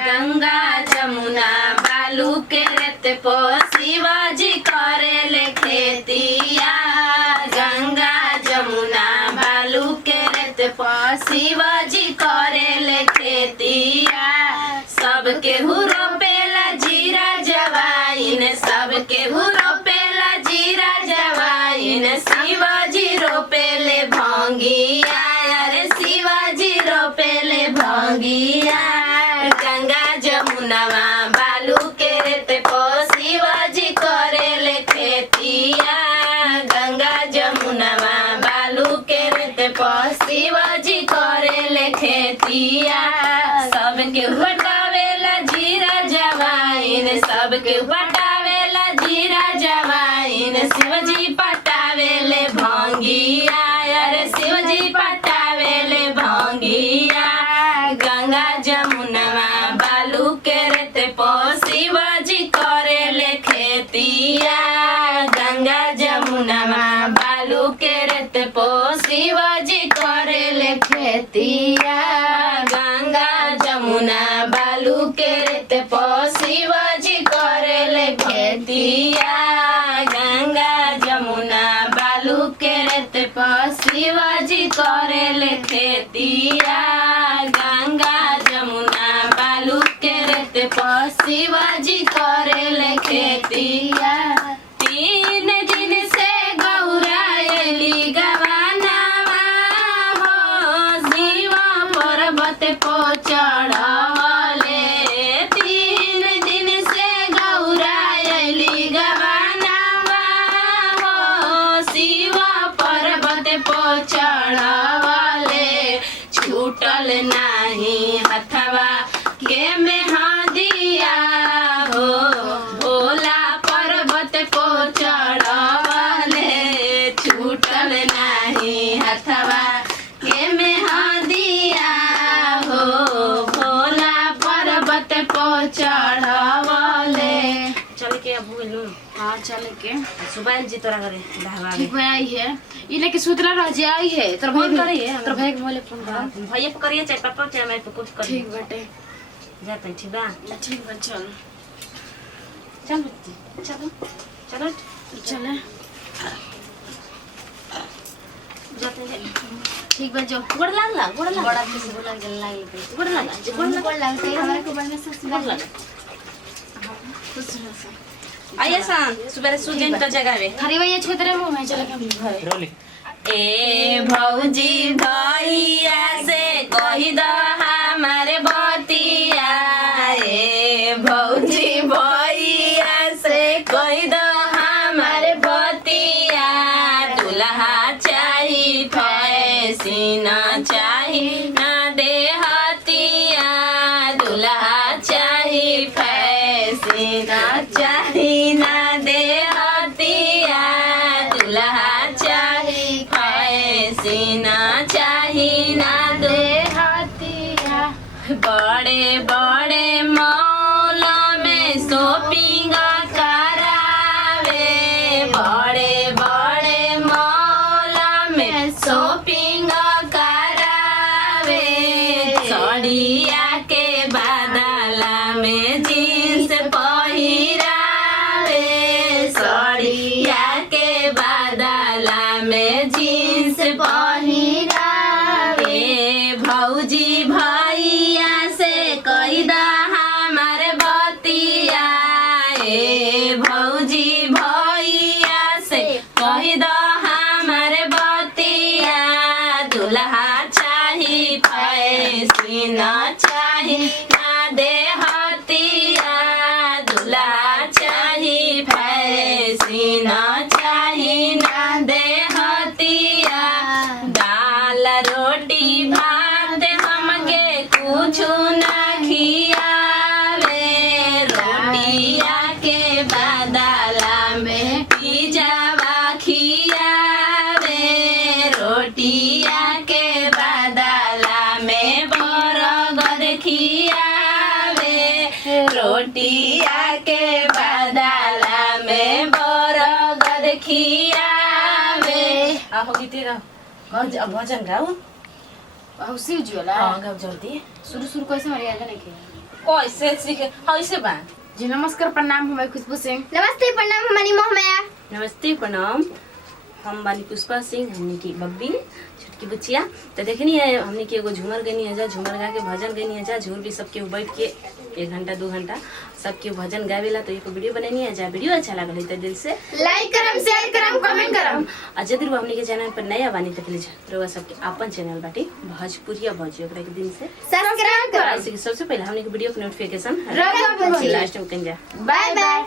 गंगा जमुना बालू के रेत पो शिवाजी करेले खेतिया। गंगा जमुना बालू के रेत पो शिवाजी करेले खेतिया। सबके रोपेला जीरा जवाइन, सबके रोपेला जीरा जवाइन, शिवाजी रोपेले भंगिया। अरे शिवाजी रोपेले भंगिया। गंगा जमुनावा बालू के रेत पो शिवाजी करेले खेतिया। गंगा जमुनावा बालू के रेत पो शिवाजी करेले खेतिया। सबके पटावेला जीरा जवाइन, सबके पटावेला जीरा जवाइन, शिवजी पटावेले भंगिया। अरे शिवजी पटावेले भंगिया। गंगा जमुनावा बालू के रेत पो शिवाजी करेले खेतिया। गंगा जमुनावा बालू के रेत पो शिवाजी करेले खेतिया। गंगा जमुना बालू के रेत पो शिवाजी करेले खेतिया। गंगा जमुना बालू के रेत पो शिवाजी करेले खेतिया। गंगा जमुना बालू के रेत पो शिवाजी करेले खेतिया। 3 दिन से गौरायली गवानावा हो, शिवा पर्वत पो चढ़वले। 3 दिन से गौरायली गवानावा हो, शिवा पर्वत पो चढ़वले। छूटल नाही हथवा के मेहदिया हो, भोला पर्वत पो चढ़वले। छूटल नाही हथवा के मेहदिया हो, भोला पर्वत पो चढ़वले। चल के अब बोलू। हाँ चल के सुबह जी तोरा करे ढाबा ठीक है आई है ये लेके सुतरा रह जे आई है तोर फोन भाई करिए तोर भाई के मोले फोन कर भैया पे करिए चाहे पापा चाहे मैं पे कुछ करिए। ठीक बेटे जाते हैं ठीक बा। ठीक बा चल चल बच्ची चलो चलो चले जाते हैं। ठीक बा जो गोड़ लागला गोड़ लागला बड़ा किसी बोला जल लाग गोड़ लागला गोड़ लागला कोई लगता है हमारे को बनने से गोड़ लागला। खुश रह से आइए सान सुबह सूजन तो जगह में खरी भैया क्षेत्र में मैं चले के घर रोली ए भौजी भैया से कही दो हमारे बतिया। ए भौजी भैया से कही दो हमारे बतिया। दुल्हा चाही फैसिना चाही ना देहतिया। दुल्हा चाही फैसिना चाही ना देहतिया। दुल्हा चाही फैसिना चाही ना देहतिया। बड़े बड़े मॉल में शॉपिंग करावे। बड़े बड़े मॉल में शॉपिंग करावे। साड़िया के बदला में जींस पहिरावे। साड़िया के बदला में जींस पहिरावे। भौजी भैया से कही दा हमारे बतिया। ए भौजी भैया से कही दा हमारे बतिया। दुल्हा चाही फैसिना चाही ना देहतिया। दुल्हा चाही फैसिना चाही ना देहतिया। दाल रोटी भात हमके कुछ ना खियावे। रोटिया के बदला में पिज्जा खियावे। रोटिया के बदला में बर्गर खियावे। रोटिया के बदला में बर्गर खियावे। आहो गीते रहो भजन गाओ। औसी उज्जवला हाँ गाओ जल्दी। शुरू शुरू कैसे मर याद नहीं किया कैसे सीखे ऐसे बा। जी नमस्कार, प्रणाम, हमें खुशबू सिंह। नमस्ते, प्रणाम, हमारी मोहमाया। नमस्ते प्रणाम, हम बानी पुष्पा सिंह, हमने की बब्बी छोटकी बुचिया। तो देखनी है हमने की एगो झूमर गनी है जा, झूमर गा के भजन गनी है जा, झूर भी सबके बैठ के 1 घंटा 2 घंटा सबके भजन गावेला। तो एक वीडियो बननी है जा, वीडियो अच्छा लागल है तो दिल से लाइक करम, शेयर करम, कमेंट करम। और यदि हमने के चैनल पर नया बानी तो प्लीज रउआ सबके अपन चैनल बाटे भोजपुरिया भोजी ओकरा के दिन से सब्सक्राइब करम। सबसे पहले हमने के वीडियो के नोटिफिकेशन रउआ बुचिया। लास्ट में कन जा। Bye by.